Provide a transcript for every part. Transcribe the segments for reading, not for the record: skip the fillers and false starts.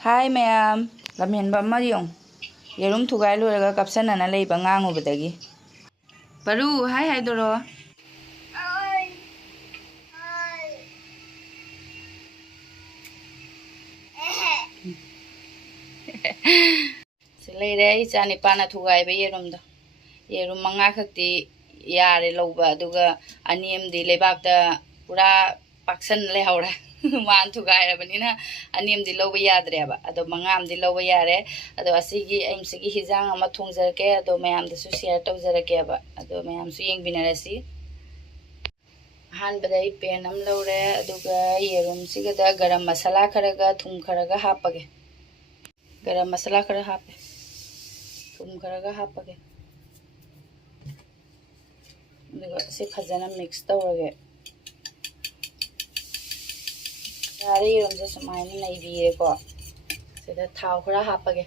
Hai ma'am, lamhen ba ma yong. Yerum thugai loraga kapsanana leiba ngangubadagi. Paru, hai doro. Silere ichani pana thugai ba yerumda. Yerum manga khakti yare loba aduga animdi lebakta pura paksan lehawra. Man thugai rabanina animdi loba yadreba ado mangamdi loba yare ado asigi aimsigi hijang ama thongjarake ado mayamda su share tawjarake ba ado mayam su yengbinarasi han badai pen am lore aduga yerum sigada garam masala kharaga thum kharaga hapage garam masala khara hape thum kharaga hapage aduga se phajana mix tawrage yare yerum se sumaina naibire ko sida thaw khara hapage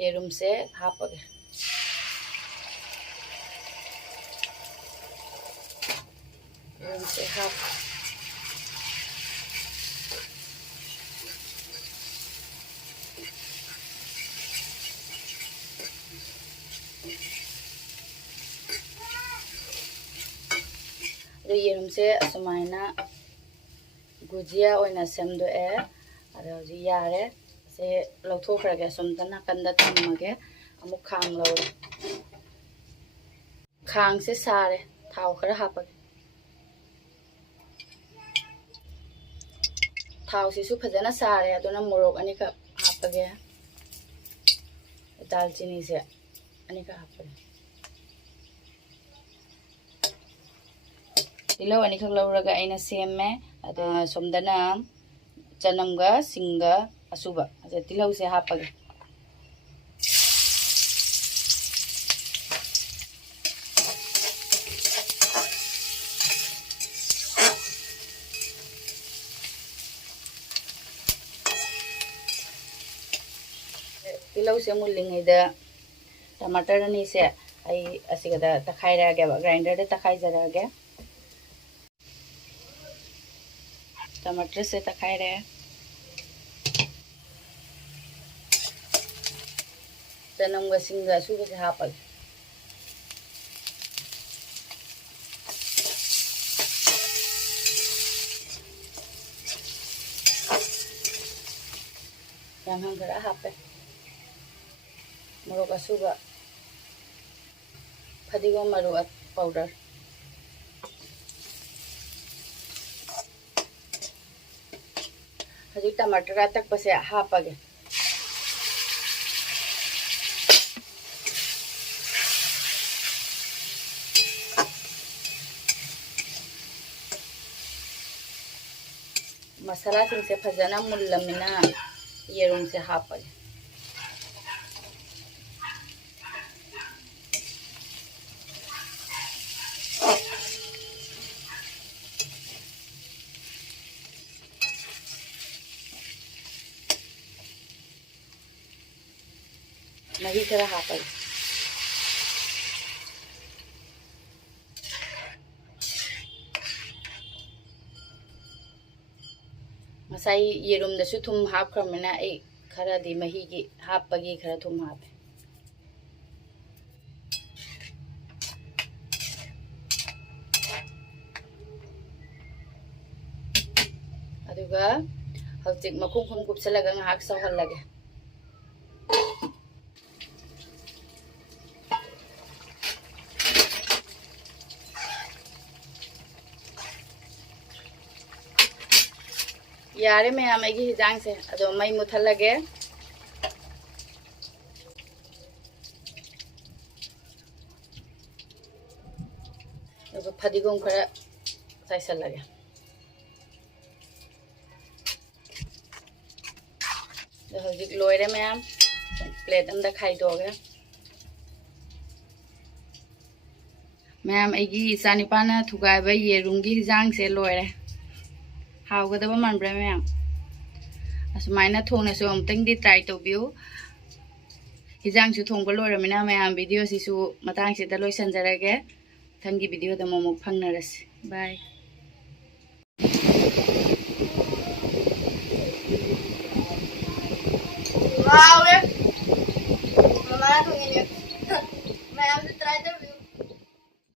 yerum se hapage yerum se hap yerum se sumaina gujia oina semdo e ado ji yare se lawthokrage somdana kanda thammage amuk khang lawre khang se sare thaw khara hapage thaw si su phajana sare adona morok ani ka hapage dalchini se ani ka hapage tilo ani khak lawraga aina semme ado somdana chanamga singa asuba aja tilau se hapage tilau se mulingai da टमाटर नहीं से आई असिगदा तखाई रगे grinder दे तखाई जरागे टमाटर से तखाई रहे चनमगा सिंगा सुबह से हापग yang hangara hape morok asuba phadigo maru powder hadi टमाटर तक पसे हापगे मसाला से फजना मुल्लमिना येरुम से हापगे मही खरा हापगे मसाई येरुम दसु थुम हाप खरमना ए खरा दी मही की हापगी खरा थुम हापे अदुगा हौजिक मखुम खुम कुपसलगा ngahak sawhallage यारे मैं आमेगी हिजांग से अदो मई मुथलगे अदो फदिगोम खरा साइसलगे दो हजिक लोयरे मैम प्लेट अंदर खाई दोगे मैम एगी सानिपाना थुगाइबा येरुंगी हिजांग से लोयरे हाउगदबा मानब्रा मैम असुमाइना थोंगनासु अमतंगदी ट्राई तौबियो हिजांगसु थोंगबा लोयरमिना मैम वीडियो सिसु मतांगसिदा लोइसनजरगे ꯃꯊꯪꯒꯤ ꯚꯤꯗꯤꯑꯣꯗ ꯑꯃꯨꯛ ꯐꯪꯅꯔꯁꯤ ꯕꯥꯏ Wow,